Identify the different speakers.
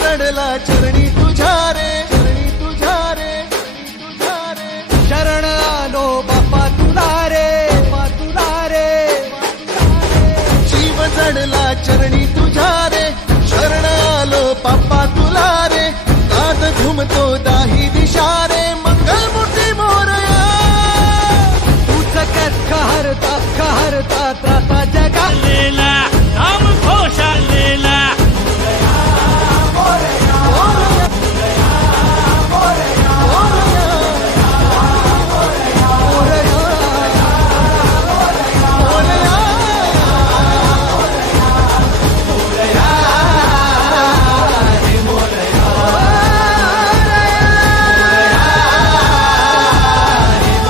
Speaker 1: जडला चरणी तुझ्या रे चरणी तुझ्या रे तुझ्या रे.
Speaker 2: शरण आलो बापा तुला रे बापा तुला रे
Speaker 1: जीव जडला चरणी तुझ्या रे शरण आलो बापा तुला रे. नाद घुमतो दाही दिशा रे मंगल मोठी मोरया.
Speaker 2: तूच कस हरता हरता त्राता जगालेला